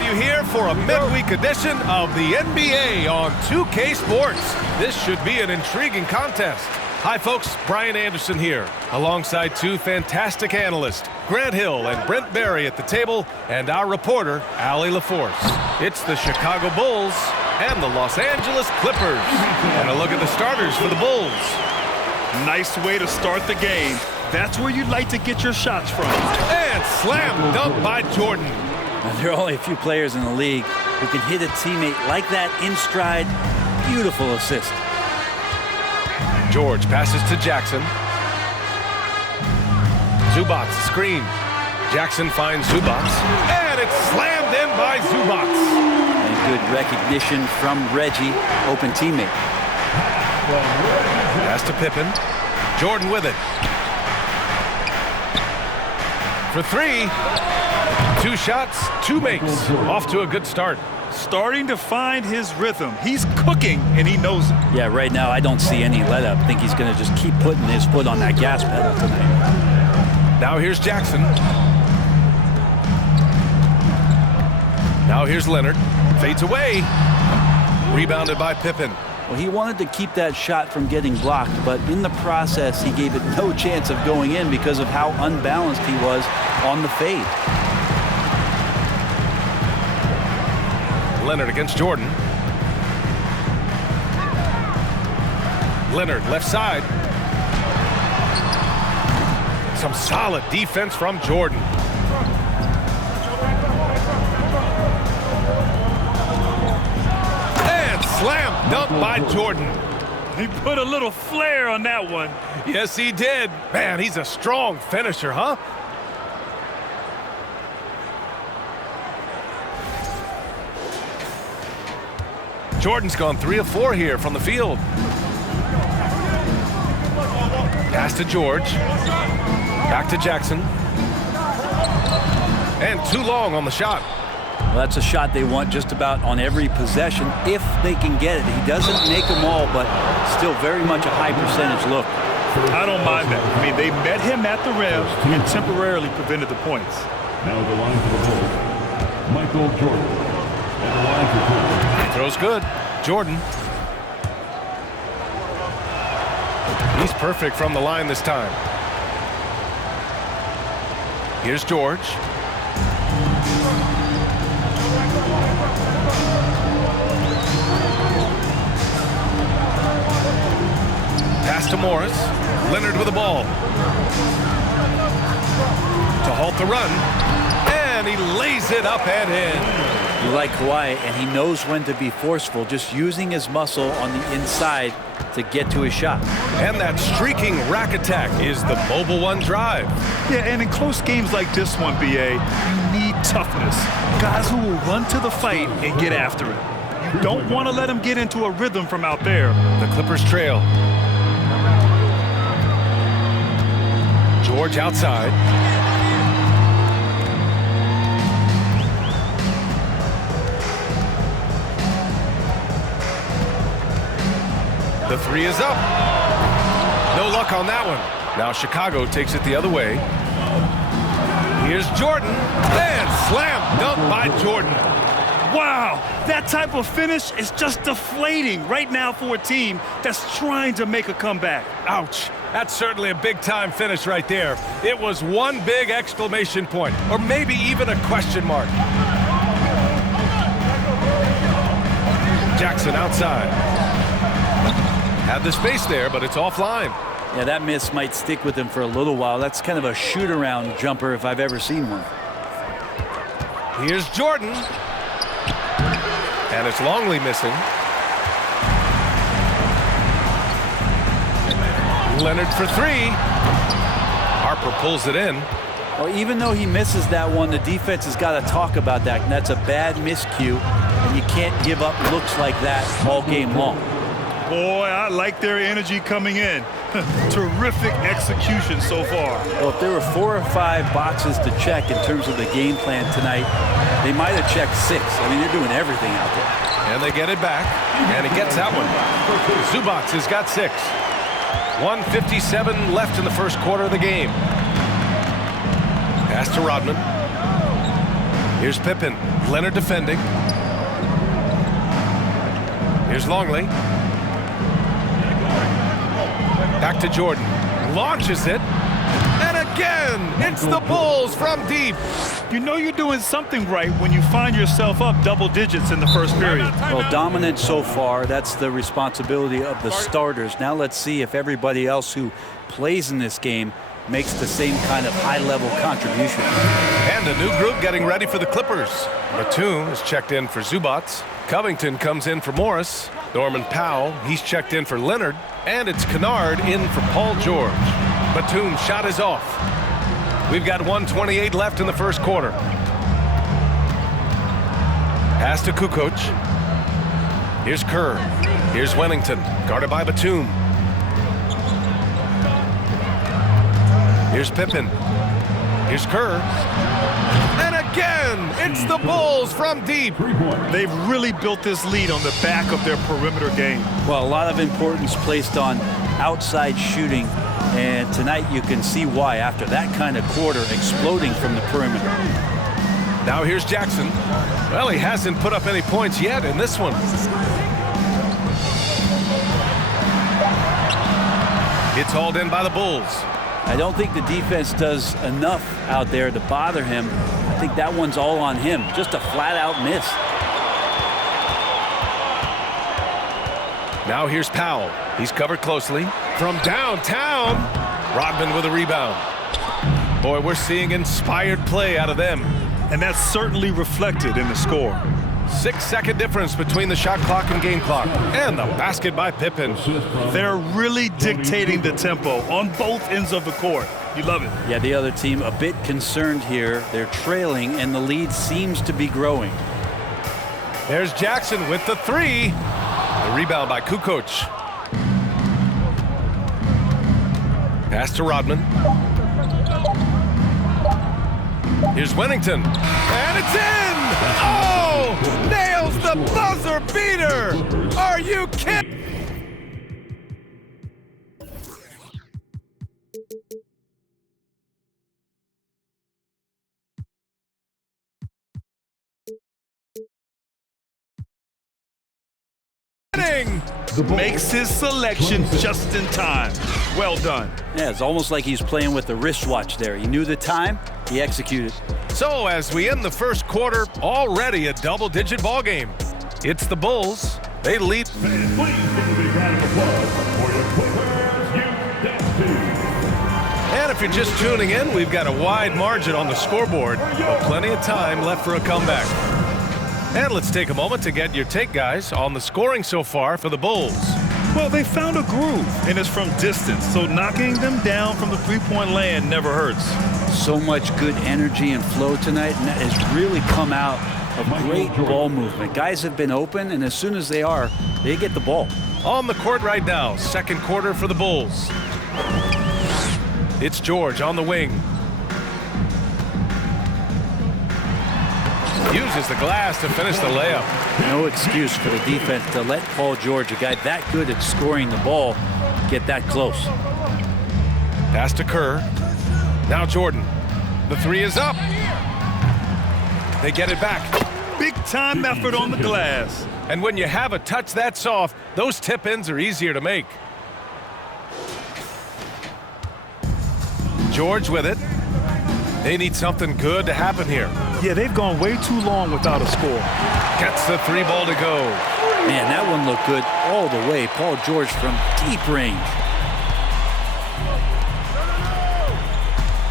have you here for a midweek edition of the NBA on 2K Sports. This should be an intriguing contest. Hi folks, Brian Anderson here, alongside two fantastic analysts, Grant Hill and Brent Barry at the table, and our reporter, Allie LaForce. It's the Chicago Bulls and the Los Angeles Clippers. And a look at the starters for the Bulls. Nice way to start the game. That's where you'd like to get your shots from. And slam dunk by Jordan. Now, there are only a few players in the league who can hit a teammate like that in stride. Beautiful assist. George passes to Jackson. Zubac screen. Jackson finds Zubac. And it's slammed in by Zubac. And good recognition from Reggie, open teammate. Pass to Pippen. Jordan with it. For three. 2 shots, 2 makes. Off to a good start. Starting to find his rhythm. He's cooking, and he knows it. Yeah, right now I don't see any let up. I think he's going to just keep putting his foot on that gas pedal tonight. Now here's Jackson. Now here's Leonard. Fades away. Rebounded by Pippen. Well, he wanted to keep that shot from getting blocked, but in the process, he gave it no chance of going in because of how unbalanced he was on the fade. Leonard against Jordan. Leonard left side. Some solid defense from Jordan. And slam dunk by Jordan. He put a little flair on that one. Yes, he did. Man, he's a strong finisher, huh? Jordan's gone 3 of 4 here from the field. Pass to George. Back to Jackson. And too long on the shot. Well, that's a shot they want just about on every possession if they can get it. He doesn't make them all, but still very much a high percentage look. I don't mind that. I mean, they met him at the rim and temporarily prevented the points. Now the line for the Bulls, Michael Jordan. And the line for Jordan. Throws good. Jordan. He's perfect from the line this time. Here's George. Pass to Morris. Leonard with the ball. To halt the run. And he lays it up and in. You like Kawhi, and he knows when to be forceful, just using his muscle on the inside to get to his shot. And that streaking rack attack is the Mobile One drive. Yeah, and in close games like this one, BA, you need toughness. Guys who will run to the fight and get after it. You don't want to let him get into a rhythm from out there. The Clippers trail. George outside. The 3 is up. No luck on that one. Now Chicago takes it the other way. Here's Jordan. And slam dunk by Jordan. Wow, that type of finish is just deflating right now for a team that's trying to make a comeback. Ouch. That's certainly a big-time finish right there. It was one big exclamation point, or maybe even a question mark. Jackson outside. Had the space there, but it's offline. Yeah, that miss might stick with him for a little while. That's kind of a shoot-around jumper if I've ever seen one. Here's Jordan. And it's Longley missing. Leonard for 3. Harper pulls it in. Well, even though he misses that one, the defense has got to talk about that. And that's a bad miscue, and you can't give up looks like that all game long. Boy, I like their energy coming in. Terrific execution so far. Well, if there were 4 or 5 boxes to check in terms of the game plan tonight, they might have checked 6. I mean, they're doing everything out there. And they get it back, and he gets that one. Zubac has got 6. 1:57 left in the first quarter of the game. Pass to Rodman. Here's Pippen. Leonard defending. Here's Longley. Back to Jordan. Launches it. And again, it's the Bulls from deep. You know you're doing something right when you find yourself up double digits in the first period. Well, dominant so far. That's the responsibility of the starters. Now let's see if everybody else who plays in this game makes the same kind of high-level contribution. And a new group getting ready for the Clippers. Batum is checked in for Zubats. Covington comes in for Morris. Norman Powell, he's checked in for Leonard. And it's Kennard in for Paul George. Batum's shot is off. We've got 1:28 left in the first quarter. Pass to Kukoc. Here's Kerr. Here's Wennington, guarded by Batum. Here's Pippen. Here's Kerr. And again, it's the Bulls from deep. They've really built this lead on the back of their perimeter game. Well, a lot of importance placed on outside shooting, and tonight you can see why after that kind of quarter exploding from the perimeter. Now here's Jackson. Well, he hasn't put up any points yet in this one. It's hauled in by the Bulls. I don't think the defense does enough out there to bother him. I think that one's all on him. Just a flat-out miss. Now here's Powell. He's covered closely. From downtown, Rodman with a rebound. Boy, we're seeing inspired play out of them. And that's certainly reflected in the score. 6-second difference between the shot clock and game clock. And the basket by Pippen. They're really dictating the tempo on both ends of the court. You love it. Yeah, the other team a bit concerned here. They're trailing, and the lead seems to be growing. There's Jackson with the three. The rebound by Kukoc. Pass to Rodman. Here's Wennington. And it's in! Oh! Nails the buzzer beater! Are you kidding? Makes his selection just in time. Well done. Yeah, it's almost like he's playing with the wristwatch there. He knew the time, he executed. So as we end the first quarter, already a double-digit ball game. It's the Bulls. They lead. Please give a big round of applause for your Clippers Youth Dance Team. And if you're just tuning in, we've got a wide margin on the scoreboard, but plenty of time left for a comeback. And let's take a moment to get your take, guys, on the scoring so far for the Bulls. Well, they found a groove, and it's from distance, so knocking them down from the three-point land never hurts. So much good energy and flow tonight, and that has really come out of great ball movement. Guys have been open, and as soon as they are, they get the ball. On the court right now, second quarter for the Bulls. It's George on the wing. Uses the glass to finish the layup. No excuse for the defense to let Paul George, a guy that good at scoring the ball, get that close. Pass to Kerr. Now Jordan. The three is up. They get it back. Big-time effort on the glass. And when you have a touch that soft, those tip-ins are easier to make. George with it. They need something good to happen here. Yeah, they've gone way too long without a score. Gets the three ball to go. Man, that one looked good all the way. Paul George from deep range.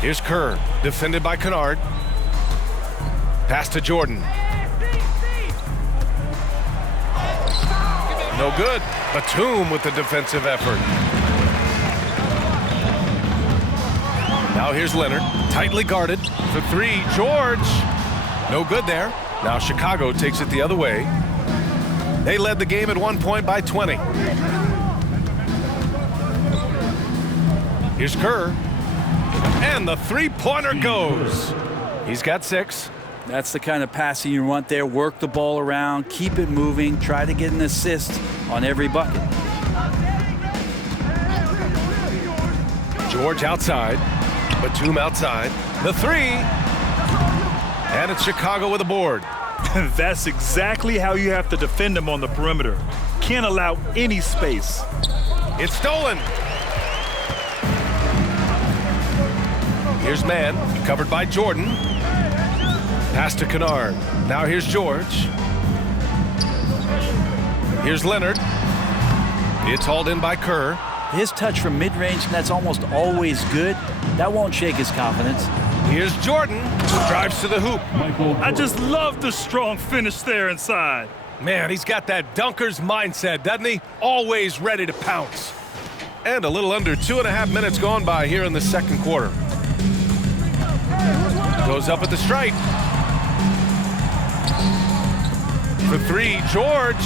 Here's Kerr, defended by Kennard. Pass to Jordan. No good. Batum with the defensive effort. Now here's Leonard, tightly guarded for three. George, no good there. Now Chicago takes it the other way. They led the game at one point by 20. Here's Kerr, and the three-pointer goes. He's got 6. That's the kind of passing you want there. Work the ball around, keep it moving, try to get an assist on every bucket. George outside. Batum outside. The three. And it's Chicago with a board. That's exactly how you have to defend him on the perimeter. Can't allow any space. It's stolen. Here's Mann, covered by Jordan. Pass to Kennard. Now here's George. Here's Leonard. It's hauled in by Kerr. His touch from mid-range, and that's almost always good. That won't shake his confidence. Here's Jordan. Drives to the hoop. I just love the strong finish there inside. Man, he's got that dunker's mindset, doesn't he? Always ready to pounce. And a little under 2.5 minutes gone by here in the second quarter. Goes up at the stripe. For three, George.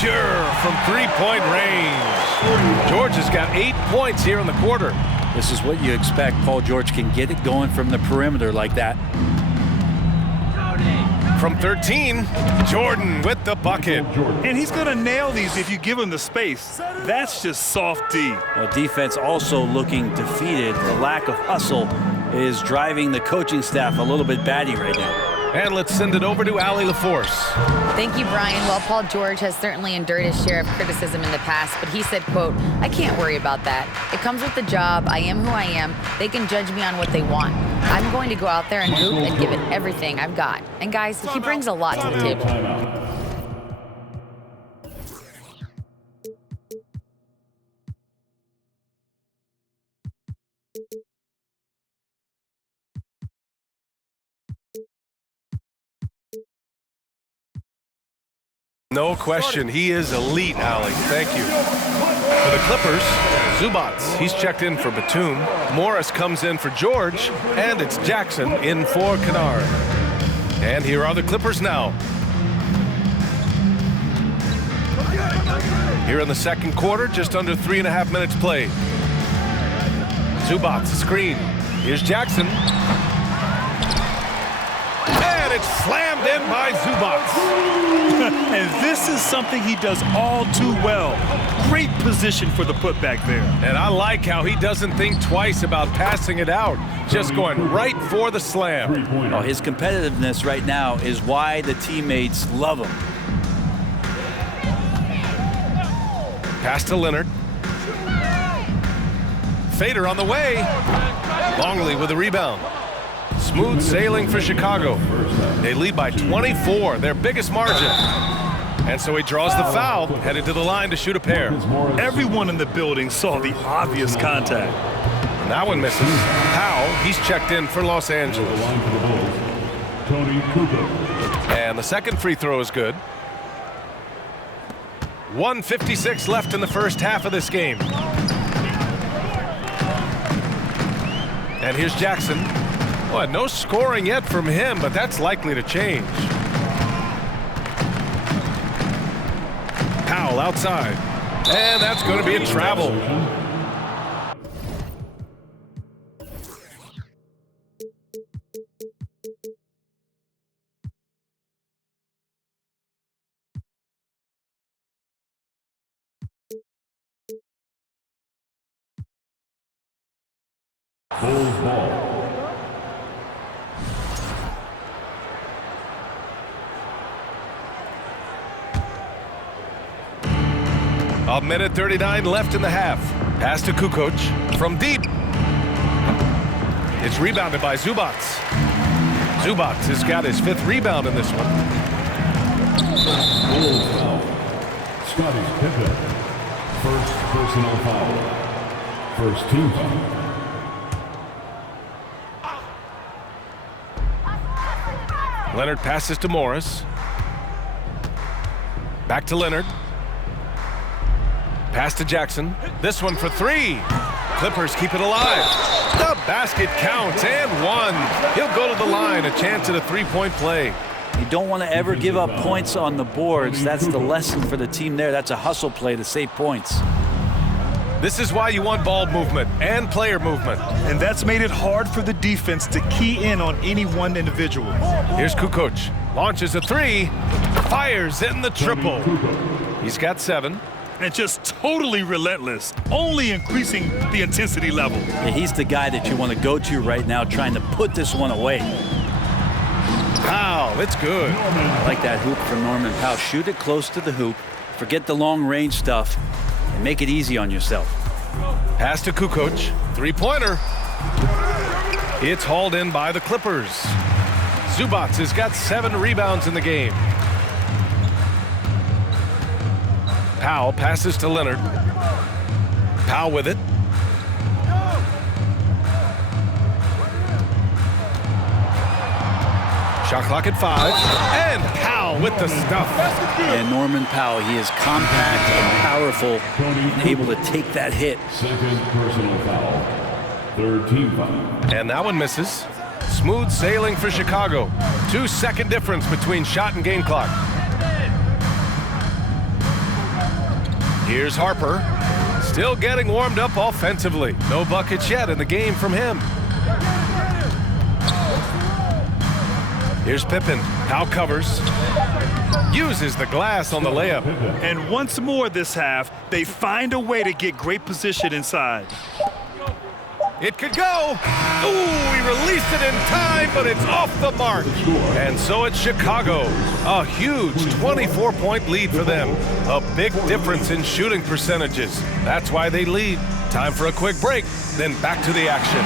Pure from three-point range. George has got 8 points here in the quarter. This is what you expect. Paul George can get it going from the perimeter like that. From 13, Jordan with the bucket. And he's going to nail these if you give him the space. That's just soft D. Well, defense also looking defeated. The lack of hustle is driving the coaching staff a little bit batty right now. And let's send it over to Allie LaForce. Thank you, Brian. Well, Paul George has certainly endured his share of criticism in the past, but he said, quote, "I can't worry about that. It comes with the job. I am who I am. They can judge me on what they want. I'm going to go out there and hoop and give it everything I've got." And guys, he brings a lot to the table. No question, he is elite, Allie. Thank you. For the Clippers, Zubats, he's checked in for Batum. Morris comes in for George, and it's Jackson in for Kennard. And here are the Clippers now. Here in the second quarter, just under 3.5 minutes played. Zubats, screen. Here's Jackson. And it's slammed in by Zubats. And this is something he does all too well. Great position for the putback there. And I like how he doesn't think twice about passing it out, just going right for the slam. Oh, his competitiveness right now is why the teammates love him. Pass to Leonard. Fader on the way. Longley with the rebound. Smooth sailing for Chicago. They lead by 24, their biggest margin. And so he draws the foul, headed to the line to shoot a pair. Everyone in the building saw the obvious contact. And that one misses. Powell, he's checked in for Los Angeles. Tony Kukoc. And the second free throw is good. 1:56 left in the first half of this game. And here's Jackson. Well, no scoring yet from him, but that's likely to change. Powell outside. And that's going to be a travel. Bulls ball. A minute 39 left in the half. Pass to Kukoc from deep. It's rebounded by Zubats. Zubats has got his 5th rebound in this one. Bulls foul. Scottie Pippen. First personal foul. First team foul. Leonard passes to Morris. Back to Leonard. Pass to Jackson. This one for 3. Clippers keep it alive. The basket counts and 1. He'll go to the line. A chance at a 3-point play. You don't want to ever give up points on the boards. That's the lesson for the team there. That's a hustle play to save points. This is why you want ball movement and player movement. And that's made it hard for the defense to key in on any one individual. Here's Kukoc. Launches a 3. Fires in the triple. He's got 7. And just totally relentless, only increasing the intensity level. Yeah, he's the guy that you want to go to right now, trying to put this one away. Powell, it's good. I like that hoop from Norman Powell. Shoot it close to the hoop. Forget the long range stuff and make it easy on yourself. Pass to Kukoc. Three-pointer. It's hauled in by the Clippers. Zubac has got 7 rebounds in the game. Powell passes to Leonard. Powell with it. Shot clock at 5. And Powell with the stuff. And Norman Powell, he is compact and powerful and able to take that hit. Second personal foul. Third team foul. And that one misses. Smooth sailing for Chicago. 2-second difference between shot and game clock. Here's Harper. Still getting warmed up offensively. No buckets yet in the game from him. Here's Pippen. Powell covers. Uses the glass on the layup. And once more this half, they find a way to get great position inside. It could go. Ooh, he released it in time, but it's off the mark. And so it's Chicago. A huge 24-point lead for them. A big difference in shooting percentages. That's why they lead. Time for a quick break, then back to the action.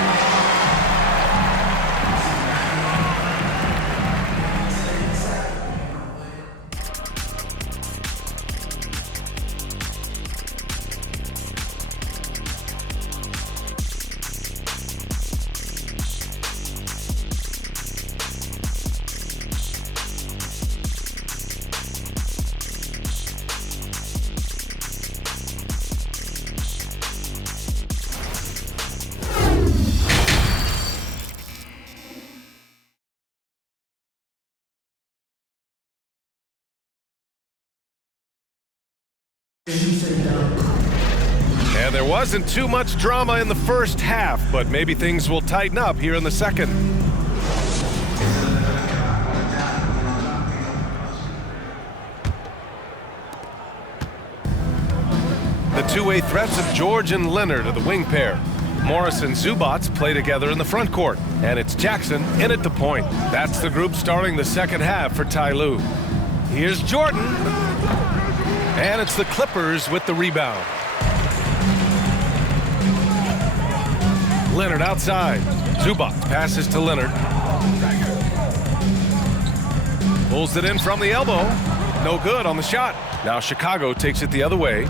And there wasn't too much drama in the first half, but maybe things will tighten up here in the second. The two-way threats of George and Leonard are the wing pair. Morris and Zubac play together in the front court, and it's Jackson in at the point. That's the group starting the second half for Ty Lue. Here's Jordan. And it's the Clippers with the rebound. Leonard outside. Zubac passes to Leonard. Pulls it in from the elbow. No good on the shot. Now Chicago takes it the other way.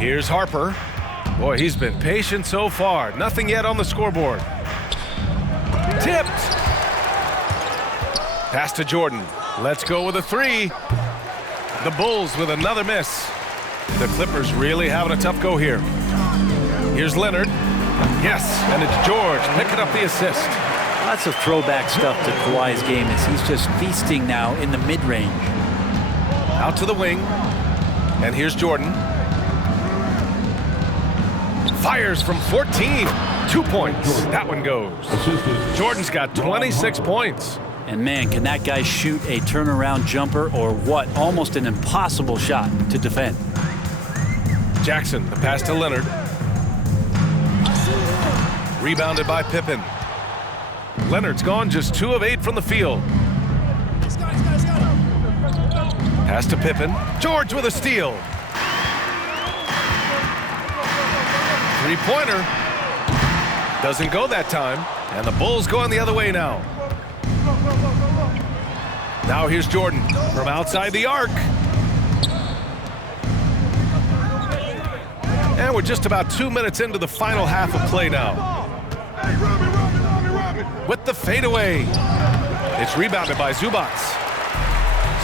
Here's Harper. Boy, he's been patient so far. Nothing yet on the scoreboard. Tipped. Pass to Jordan. Let's go with a 3. The Bulls with another miss. The Clippers really having a tough go here. Here's Leonard. Yes, and it's George picking up the assist. Lots of throwback stuff to Kawhi's game as he's just feasting now in the mid-range. Out to the wing. And here's Jordan. Fires from 14. 2 points. That one goes. Jordan's got 26 points. And man, can that guy shoot a turnaround jumper or what? Almost an impossible shot to defend. Jackson, the pass to Leonard. Rebounded by Pippen. Leonard's gone just 2 of 8 from the field. Pass to Pippen. George with a steal. Three-pointer. Doesn't go that time. And the Bulls going the other way now. Now here's Jordan from outside the arc. And we're just about 2 minutes into the final half of play now. With the fadeaway. It's rebounded by Zubac.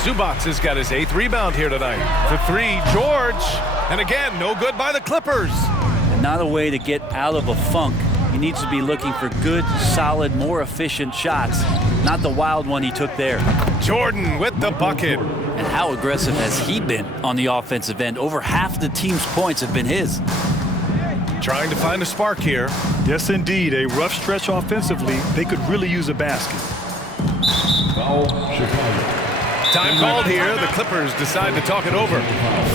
Zubac has got his 8th rebound here tonight. For 3, George. And again, no good by the Clippers. And not a way to get out of a funk. He needs to be looking for good, solid, more efficient shots. Not the wild one he took there. Jordan with the bucket. And how aggressive has he been on the offensive end? Over half the team's points have been his. Trying to find a spark here. Yes, indeed. A rough stretch offensively. They could really use a basket. Foul, Chicago. Time called here. The Clippers decide to talk it over.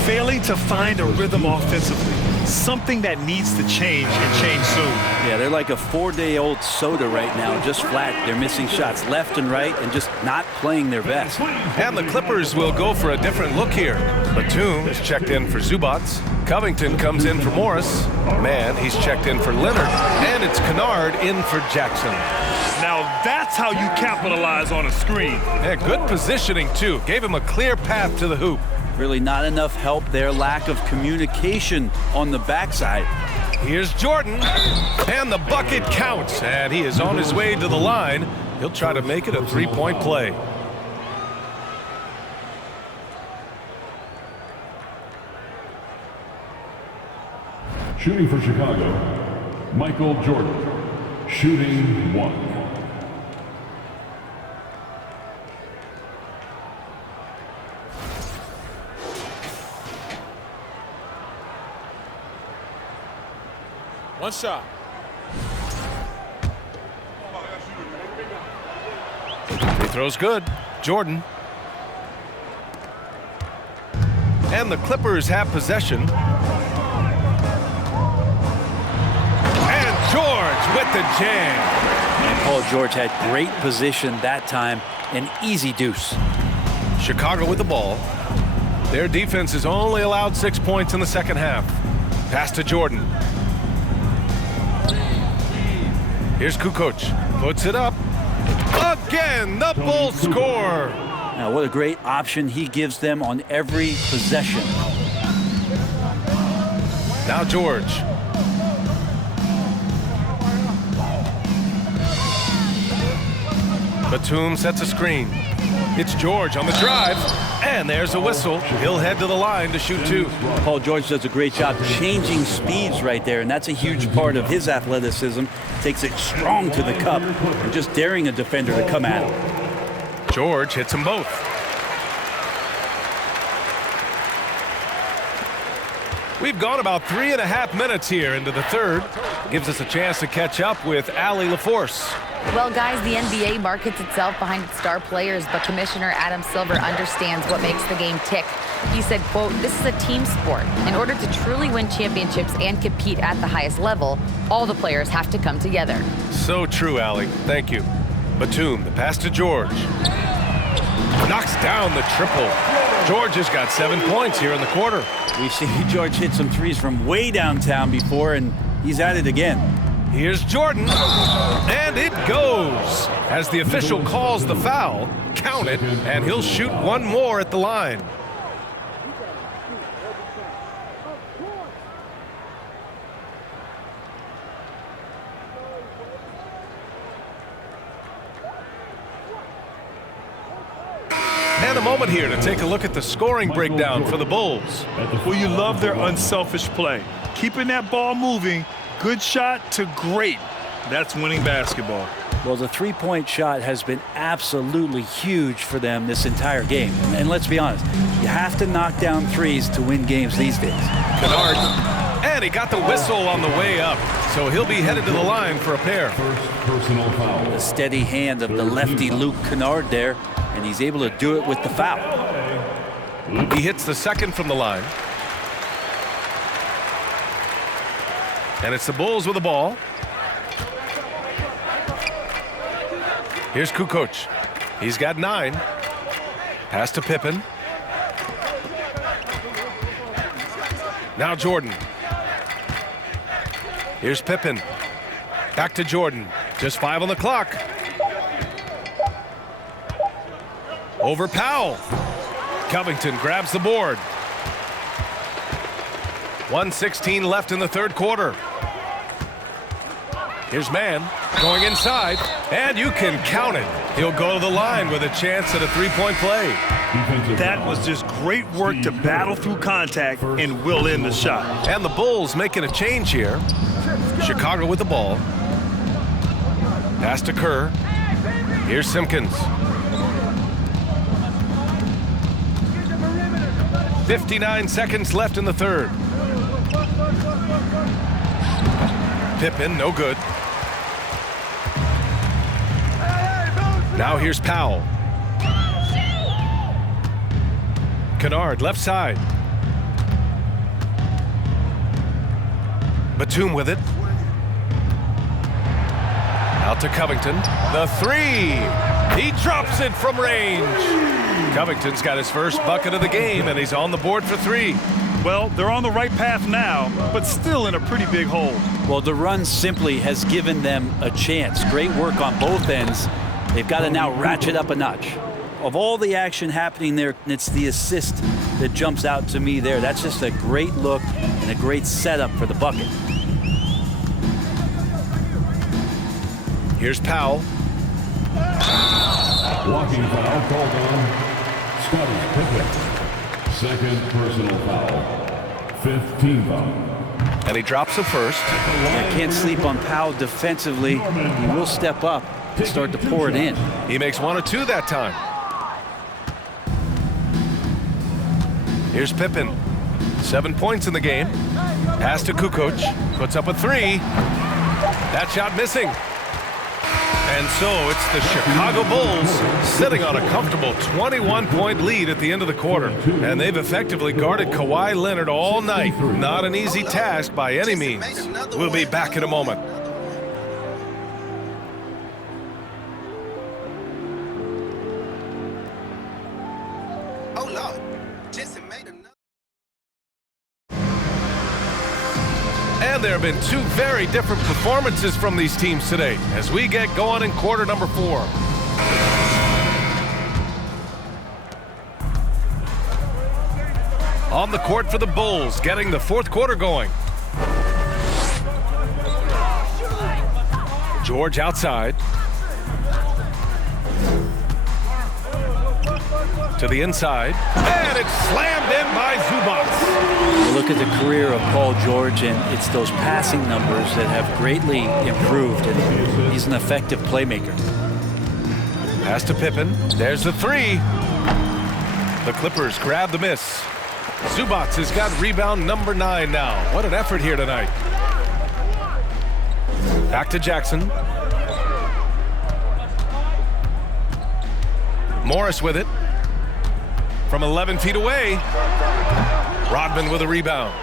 Failing to find a rhythm offensively. something that needs to change and change soon. Yeah, they're like a 4-day-old soda right now, just flat. They're missing shots left and right and just not playing their best. And the Clippers will go for a different look here. Batum is checked in for Zubats. Covington comes in for Morris. Mann, he's checked in for Leonard. And it's Kennard in for Jackson. Now that's how you capitalize on a screen. Yeah, good positioning, too. Gave him a clear path to the hoop. Really not enough help there. Lack of communication on the backside. Here's Jordan. And the bucket counts. And he is on his way to the line. He'll try to make it a three-point play. Shooting for Chicago, Michael Jordan. Shooting 1. One shot. Free throw's good. Jordan. And the Clippers have possession. And George with the jam. And Paul George had great position that time. An easy deuce. Chicago with the ball. Their defense has only allowed 6 points in the second half. Pass to Jordan. Here's Kukoc. Puts it up. Again, the Bulls score. Now, what a great option he gives them on every possession. Now George. Batum sets a screen. It's George on the drive. And there's a whistle. He'll head to the line to shoot 2. Paul George does a great job changing speeds right there, and that's a huge part of his athleticism. Takes it strong to the cup and just daring a defender to come at him. George hits them both. We've gone about 3.5 minutes here into the third. Gives us a chance to catch up with Allie LaForce. Well, guys, the NBA markets itself behind its star players, but Commissioner Adam Silver understands what makes the game tick. He said, quote, "This is a team sport. In order to truly win championships and compete at the highest level, all the players have to come together." So true, Allie. Thank you. Batum, the pass to George. Knocks down the triple. George has got 7 points here in the quarter. We've seen George hit some threes from way downtown before, and he's at it again. Here's Jordan, and it goes. As the official calls the foul, count it, and he'll shoot one more at the line. And a moment here to take a look at the scoring breakdown for the Bulls. Well, you love their unselfish play. Keeping that ball moving, good shot to great. That's winning basketball. Well, the three-point shot has been absolutely huge for them this entire game. And let's be honest, you have to knock down threes to win games these days. Kennard, and he got the whistle on the way up, so he'll be headed to the line for a pair. First personal foul. The steady hand of the lefty Luke Kennard there, and he's able to do it with the foul. He hits the second from the line. And it's the Bulls with the ball. Here's Kukoc. He's got 9. Pass to Pippen. Now Jordan. Here's Pippen. Back to Jordan. Just 5 on the clock. Over Powell. Covington grabs the board. 1:16 left in the third quarter. Here's Mann going inside, and you can count it. He'll go to the line with a chance at a three-point play. That was just great work to battle through contact and will in the shot. And the Bulls making a change here. Chicago with the ball. Pass to Kerr. Here's Simpkins. 59 seconds left in the third. Pippen, no good. Now here's Powell. Kennard, left side. Batum with it. Out to Covington. The three. He drops it from range. Covington's got his first bucket of the game, and he's on the board for three. Well, they're on the right path now, but still in a pretty big hole. Well, the run simply has given them a chance. Great work on both ends. They've got to now ratchet up a notch. Of all the action happening there, it's the assist that jumps out to me there. That's just a great look and a great setup for the bucket. Here's Powell. Blocking foul called on Scottie Pippen. Second personal foul. 5th team foul. And he drops the first. I can't sleep on Powell defensively. He will step up and start to pour it in. He makes 1 of 2 that time. Here's Pippen. 7 points in the game. Pass to Kukoc. Puts up a three. That shot missing. And so it's the Chicago Bulls sitting on a comfortable 21-point lead at the end of the quarter. And they've effectively guarded Kawhi Leonard all night. Not an easy task by any means. We'll be back in a moment. Oh, Lord. Jason made another. And there have been 2 very different performances from these teams today as we get going in quarter number 4. On the court for the Bulls, getting the fourth quarter going. George outside. To the inside. And it's slammed in by Zubac. You look at the career of Paul George, and it's those passing numbers that have greatly improved, and he's an effective playmaker. Pass to Pippen. There's the three. The Clippers grab the miss. Zubac has got rebound number 9 now. What an effort here tonight. Back to Jackson. Morris with it. From 11 feet away. Rodman with a rebound.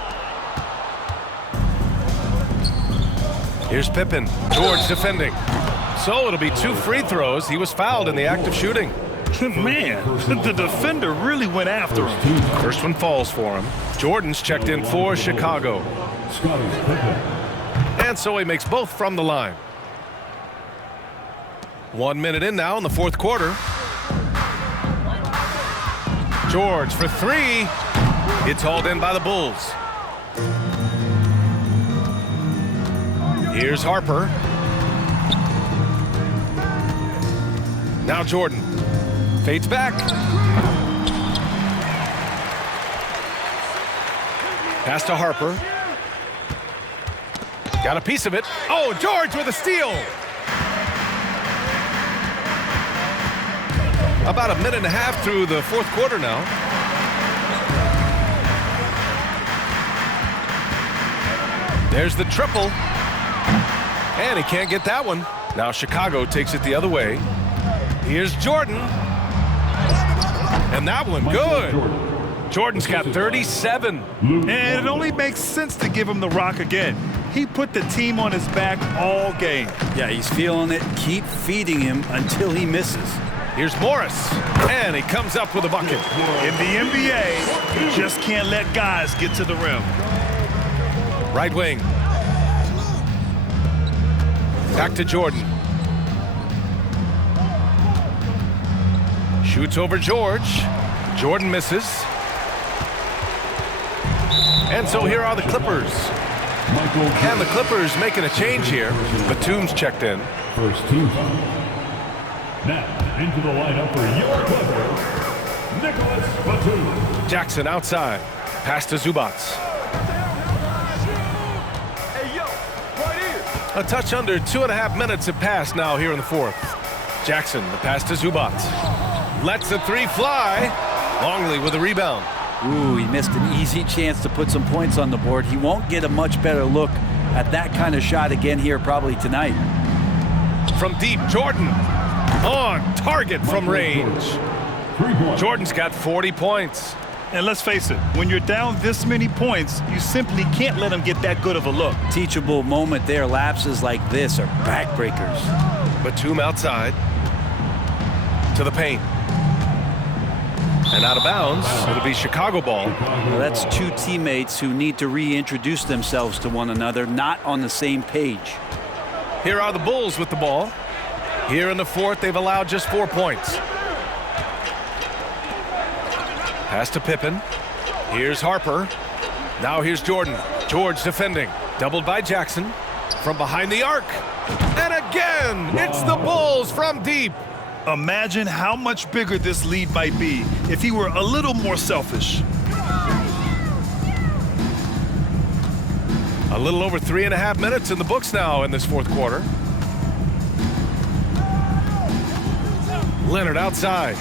Here's Pippen. George defending. So it'll be 2 free throws. He was fouled in the act of shooting. Man, the defender really went after him. First one falls for him. Jordan's checked in for Chicago. Scottie Pippen. And so he makes both from the line. 1 minute in now in the fourth quarter. George for 3. It's hauled in by the Bulls. Here's Harper. Now Jordan. Fades back. Pass to Harper. Got a piece of it. Oh, George with a steal. About a minute and a half through the fourth quarter now. There's the triple. And he can't get that one. Now Chicago takes it the other way. Here's Jordan. And that one, good. Jordan's got 37. And it only makes sense to give him the rock again. He put the team on his back all game. Yeah, he's feeling it. Keep feeding him until he misses. Here's Morris. And he comes up with a bucket. In the NBA, you just can't let guys get to the rim. Right wing. Back to Jordan. Shoots over George. Jordan misses. And so here are the Clippers. And the Clippers making a change here. Batum's checked in. First team foul. Now into the lineup for your Clippers, Nicholas Batum. Jackson outside. Pass to Zubac. A touch under 2.5 minutes have passed now here in the fourth. Jackson, the pass to Zubac. Lets the three fly. Longley with a rebound. Ooh, he missed an easy chance to put some points on the board. He won't get a much better look at that kind of shot again here probably tonight. From deep, Jordan. On target from range. Jordan's got 40 points. And let's face it, when you're down this many points, you simply can't let them get that good of a look. Teachable moment there. Lapses like this are backbreakers. Batum outside. To the paint. And out of bounds. It'll be Chicago ball. Well, that's two teammates who need to reintroduce themselves to one another, not on the same page. Here are the Bulls with the ball. Here in the fourth, they've allowed just 4 points. Pass to Pippen. Here's Harper. Now here's Jordan. George defending. Doubled by Jackson. From behind the arc. And again, it's the Bulls from deep. Imagine how much bigger this lead might be if he were a little more selfish. A little over 3.5 minutes in the books now in this fourth quarter. Leonard outside.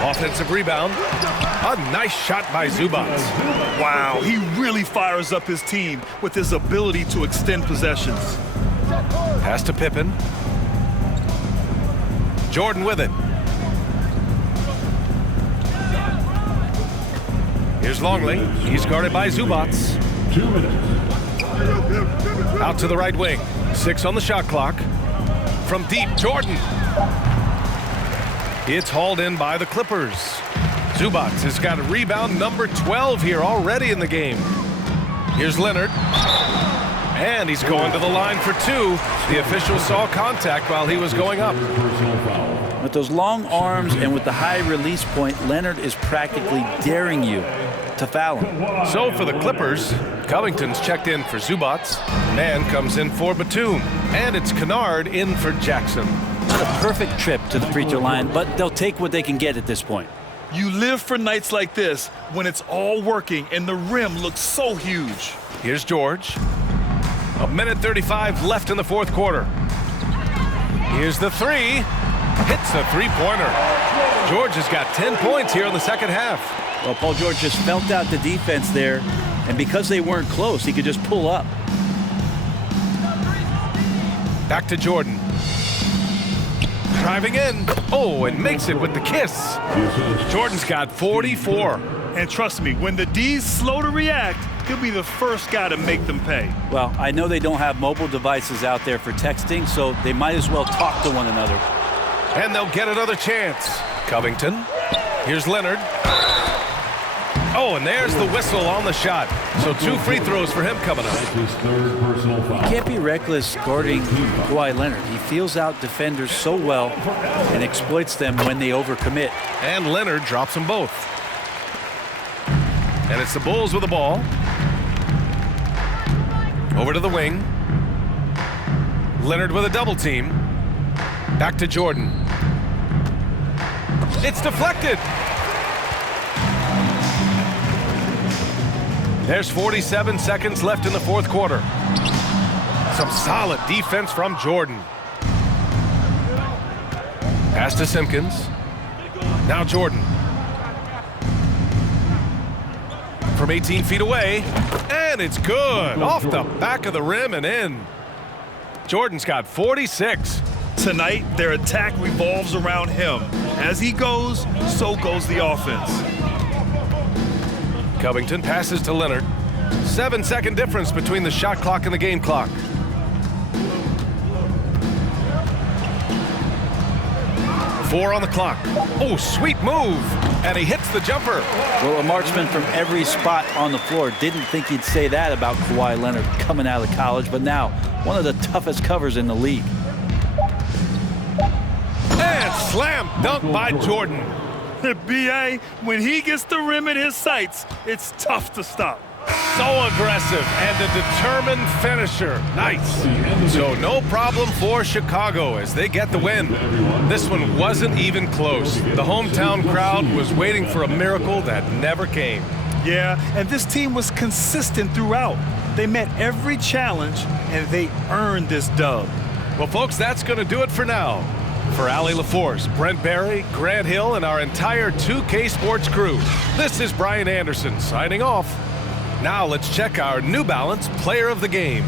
Offensive rebound. A nice shot by Zubac. Wow, he really fires up his team with his ability to extend possessions. Pass to Pippen. Jordan with it. Here's Longley. He's guarded by Zubac. 2 minutes. Out to the right wing. 6 on the shot clock. From deep, Jordan. It's hauled in by the Clippers. Zubac has got a rebound number 12 here already in the game. Here's Leonard. And he's going to the line for 2. The official saw contact while he was going up. Personal foul. With those long arms and with the high release point, Leonard is practically daring you to foul him. So for the Clippers, Covington's checked in for Zubac. Man comes in for Batum. And it's Kennard in for Jackson. Not a perfect trip to the free throw line, but they'll take what they can get at this point. You live for nights like this when it's all working and the rim looks so huge. Here's George. 1:35 left in the fourth quarter. Here's the 3. Hits a three-pointer. George has got 10 points here in the second half. Well, Paul George just felt out the defense there, and because they weren't close, he could just pull up. Back to Jordan. Driving in. Oh, and makes it with the kiss. Jordan's got 44. And trust me, when the D's slow to react, he'll be the first guy to make them pay. Well, I know they don't have mobile devices out there for texting, so they might as well talk to one another. And they'll get another chance. Covington. Here's Leonard. Oh, and there's the whistle on the shot. So 2 free throws for him coming up. His third personal foul. Can't be reckless guarding Kawhi Leonard. He feels out defenders so well and exploits them when they overcommit. And Leonard drops them both. And it's the Bulls with the ball. Over to the wing. Leonard with a double team. Back to Jordan. It's deflected. There's 47 seconds left in the fourth quarter. Some solid defense from Jordan. Pass to Simpkins. Now Jordan. From 18 feet away. And it's good. Off the back of the rim and in. Jordan's got 46. Tonight, their attack revolves around him. As he goes, so goes the offense. Covington passes to Leonard. 7-second difference between the shot clock and the game clock. Four on the clock. Oh, sweet move. And he hits the jumper. Well, a marksman from every spot on the floor. Didn't think he'd say that about Kawhi Leonard coming out of college, but now one of the toughest covers in the league. And slam dunk by Jordan. B.A., when he gets the rim in his sights, it's tough to stop. So aggressive and a determined finisher. Nice. So no problem for Chicago as they get the win. This one wasn't even close. The hometown crowd was waiting for a miracle that never came. Yeah, and this team was consistent throughout. They met every challenge, and they earned this dub. Well, folks, that's going to do it for now. For Allie LaForce, Brent Barry, Grant Hill, and our entire 2K Sports crew, this is Brian Anderson signing off. Now let's check our New Balance Player of the Game.